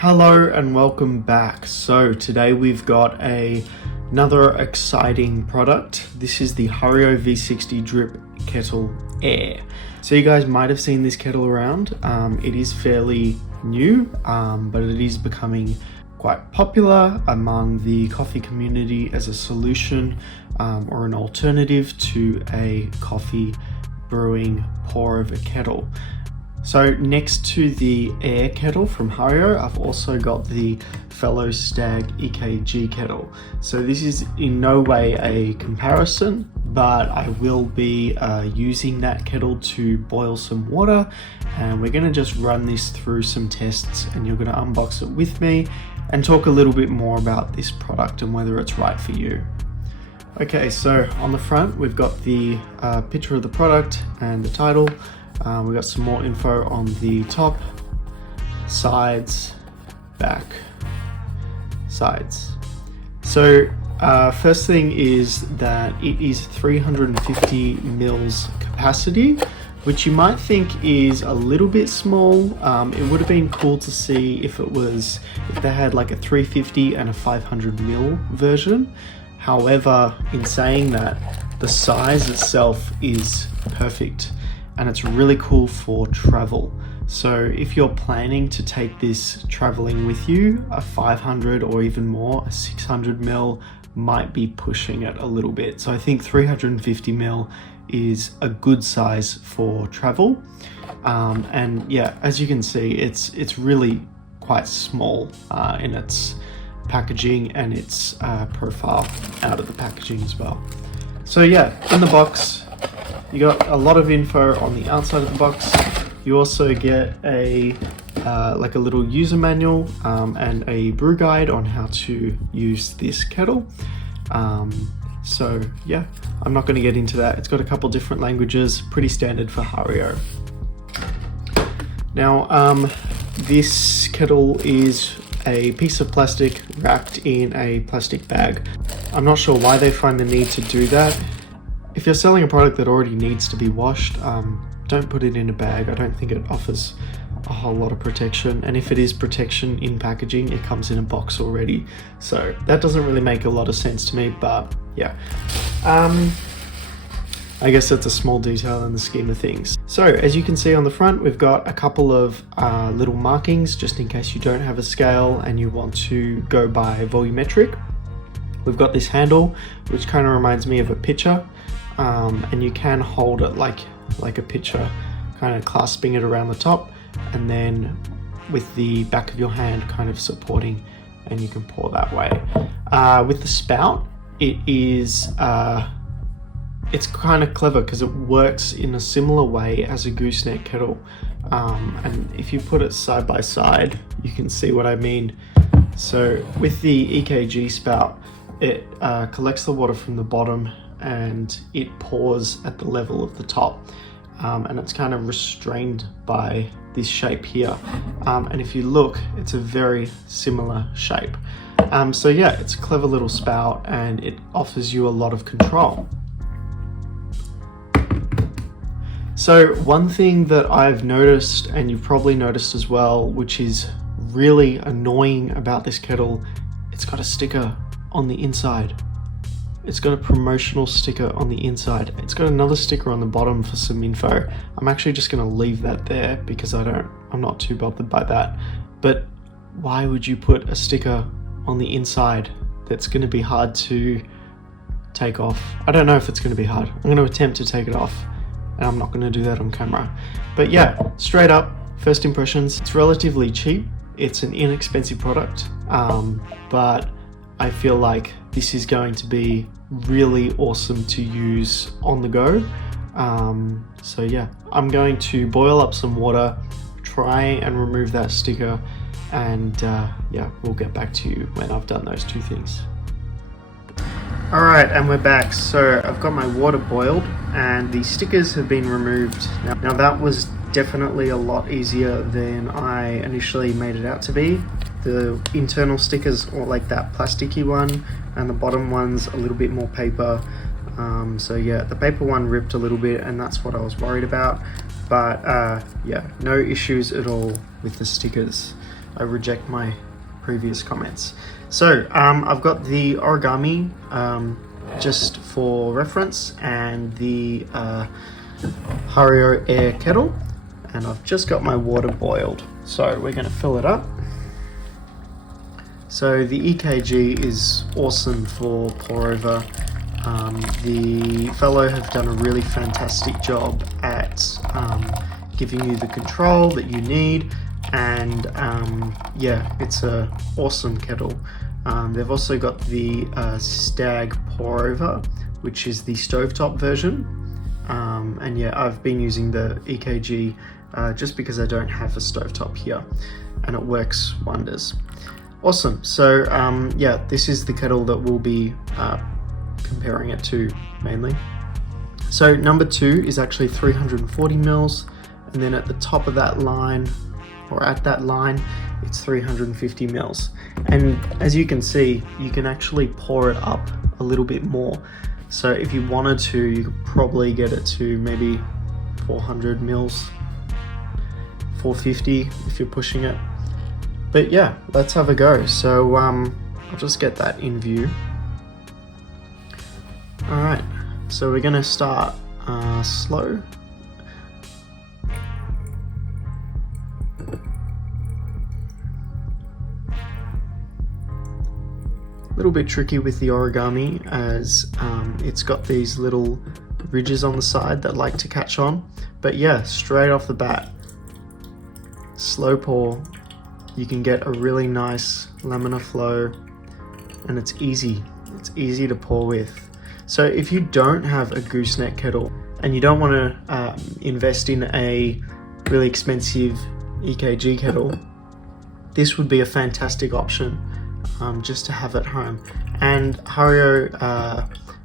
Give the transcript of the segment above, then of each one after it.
Hello and welcome back. So today we've got another exciting product. This is the Hario V60 Drip Kettle Air. So you guys might have seen this kettle around. It is fairly new, but it is becoming quite popular among the coffee community as a solution or an alternative to a coffee brewing pour over kettle. So next to the air kettle from Hario, I've also got the fellow Stag EKG kettle. So this is in no way a comparison, but I will be using that kettle to boil some water, and we're gonna just run this through some tests, and you're gonna unbox it with me and talk a little bit more about this product and whether it's right for you. Okay, so on the front, we've got the picture of the product and the title. We've got some more info on the top, sides, back, sides. So first thing is that it is 350 mils capacity, which you might think is a little bit small. It would have been cool to see if they had like a 350 and a 500 mil version. However, in saying that, the size itself is perfect. And it's really cool for travel. So if you're planning to take this traveling with you, a 500 or even more, a 600 mil might be pushing it a little bit. So I think 350 mil is a good size for travel. And yeah, as you can see, it's really quite small in its packaging and its profile out of the packaging as well. So yeah, in the box, you got a lot of info on the outside of the box. You also get a little user manual and a brew guide on how to use this kettle. So yeah, I'm not going to get into that. It's got a couple different languages, pretty standard for Hario. Now, this kettle is a piece of plastic wrapped in a plastic bag. I'm not sure why they find the need to do that. If you're selling a product that already needs to be washed, don't put it in a bag. I don't think it offers a whole lot of protection. And if it is protection in packaging, it comes in a box already. So that doesn't really make a lot of sense to me, but yeah. I guess that's a small detail in the scheme of things. So as you can see on the front, we've got a couple of little markings just in case you don't have a scale and you want to go by volumetric. We've got this handle, which kind of reminds me of a pitcher. And you can hold it like a pitcher, kind of clasping it around the top, and then with the back of your hand kind of supporting, and you can pour that way. With the spout, it's kind of clever because it works in a similar way as a gooseneck kettle. And if you put it side by side, you can see what I mean. So with the EKG spout, it collects the water from the bottom and it pours at the level of the top, and it's kind of restrained by this shape here, and if you look, it's a very similar shape. So yeah, it's a clever little spout and it offers you a lot of control. So one thing that I've noticed, and you've probably noticed as well, which is really annoying about this kettle, it's got a sticker on the inside. It's got a promotional sticker on the inside. It's got another sticker on the bottom for some info. I'm actually just going to leave that there because I'm not too bothered by that. But why would you put a sticker on the inside that's going to be hard to take off? I don't know if it's going to be hard. I'm going to attempt to take it off, and I'm not going to do that on camera. But yeah, straight up, first impressions, it's relatively cheap. It's an inexpensive product, but I feel like this is going to be really awesome to use on the go. So yeah, I'm going to boil up some water, try and remove that sticker, and yeah, we'll get back to you when I've done those two things. Alright, and we're back. So I've got my water boiled and the stickers have been removed. Now that was definitely a lot easier than I initially made it out to be. The internal stickers are like that plasticky one, and the bottom one's a little bit more paper. So yeah, the paper one ripped a little bit, and that's what I was worried about. But yeah, no issues at all with the stickers. I reject my previous comments. So I've got the origami just for reference, and the Hario Air Kettle, and I've just got my water boiled. So we're going to fill it up. So the EKG is awesome for pour over. The fellow have done a really fantastic job at giving you the control that you need, and yeah, it's a awesome kettle. They've also got the Stag pour over, which is the stovetop version, and yeah, I've been using the EKG just because I don't have a stovetop here, and it works wonders. Awesome. So yeah, this is the kettle that we'll be comparing it to mainly. So number 2 is actually 340 mils, and then at the top of that line, or at that line, it's 350 mils. And as you can see, you can actually pour it up a little bit more. So if you wanted to, you could probably get it to maybe 400 mils, 450 if you're pushing it. But yeah, let's have a go. So I'll just get that in view. All right, so we're gonna start slow. A little bit tricky with the origami, as it's got these little ridges on the side that like to catch on. But yeah, straight off the bat, slow pour, you can get a really nice laminar flow, and it's easy to pour with. So if you don't have a gooseneck kettle and you don't want to invest in a really expensive EKG kettle, this would be a fantastic option just to have at home. And Hario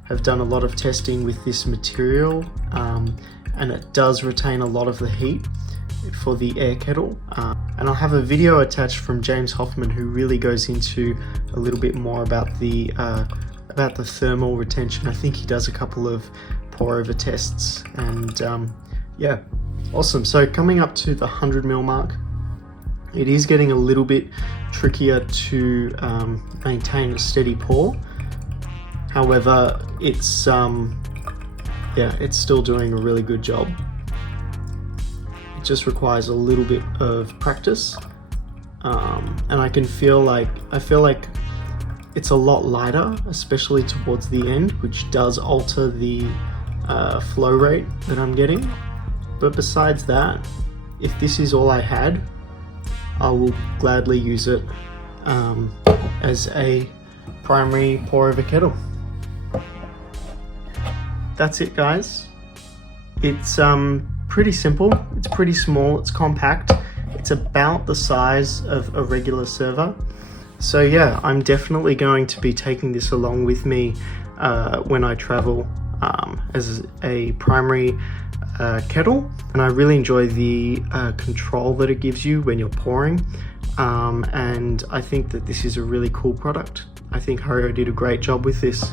have done a lot of testing with this material, and it does retain a lot of the heat for the air kettle. And I'll have a video attached from James Hoffman, who really goes into a little bit more about the thermal retention. I think he does a couple of pour over tests, and yeah, awesome. So coming up to the 100 ml mark, it is getting a little bit trickier to maintain a steady pour. However, it's yeah, it's still doing a really good job. It just requires a little bit of practice, and I feel like it's a lot lighter, especially towards the end, which does alter the flow rate that I'm getting. But besides that, if this is all I had, I will gladly use it as a primary pour over kettle. That's it, guys. It's pretty simple, it's pretty small, it's compact, it's about the size of a regular server. So yeah, I'm definitely going to be taking this along with me when I travel as a primary kettle, and I really enjoy the control that it gives you when you're pouring, and I think that this is a really cool product. I think Hario did a great job with this.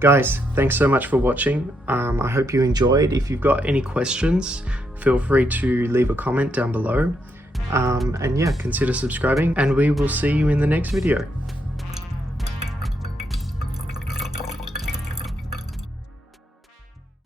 Guys, thanks so much for watching. I hope you enjoyed. If you've got any questions, feel free to leave a comment down below. And yeah, consider subscribing, and we will see you in the next video.